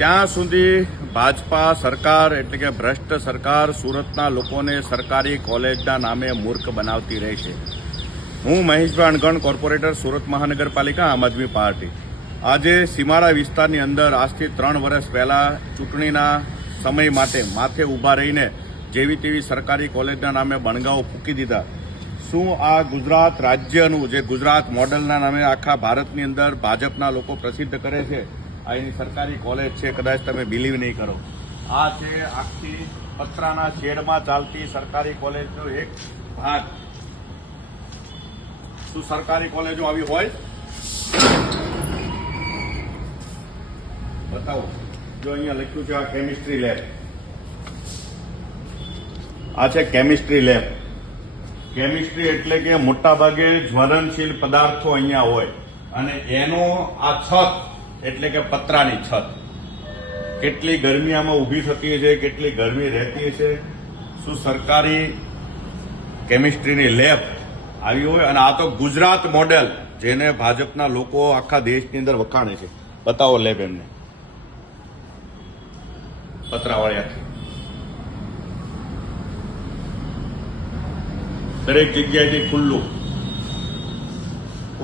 ત્યાં સુધી ભાજપા સરકાર એટલે કે ભ્રષ્ટ સરકાર સુરતના લોકોને સરકારી કોલેજના નામે મૂર્ખ બનાવતી રહેશે. હું મહેશભાઈ અણગણ, કોર્પોરેટર, સુરત મહાનગરપાલિકા, આમ આદમી પાર્ટી. આજે સીમાડા વિસ્તારની અંદર આજથી 3 વર્ષ પહેલા ચૂંટણીના સમય માટે માથે ઊભા રહીને જેવી તેવી સરકારી કોલેજના નામે બણગાઓ ફૂંકી દીધા. શું આ ગુજરાત રાજ્યનું જે ગુજરાત મોડલના નામે આખા ભારતની અંદર ભાજપના લોકો પ્રસિદ્ધ કરે છે, આ એની સરકારી કોલેજ છે. કદાચ તમે બિલીવ નહીં કરો. આ છે આખી પતરાના શેડમાં ચાલતી સરકારી કોલેજનો એક ભાગ. શું સરકારી કોલેજો આવી હોય? બતાવો. જો અહીંયા લખ્યું છે આ કેમિસ્ટ્રી લેબ. આ છે કેમિસ્ટ્રી લેબ. કેમિસ્ટ્રી એટલે કે મોટાભાગે જ્વલનશીલ પદાર્થો અહીંયા હોય અને એનો આ છત એટલે કે પતરાની છત કેટલી ગરમી આમાં ઊભી થતી છે, કેટલી ગરમી રહેતી છે. શું સરકારી કેમિસ્ટ્રીની લેબ આવી હોય? અને આ તો ગુજરાત મોડેલ, જેને ભાજપના લોકો આખા દેશની અંદર વખાણે છે. બતાવો લેબ એમને પતરાવાળાથી. દરેક જગ્યાએથી ખુલ્લું.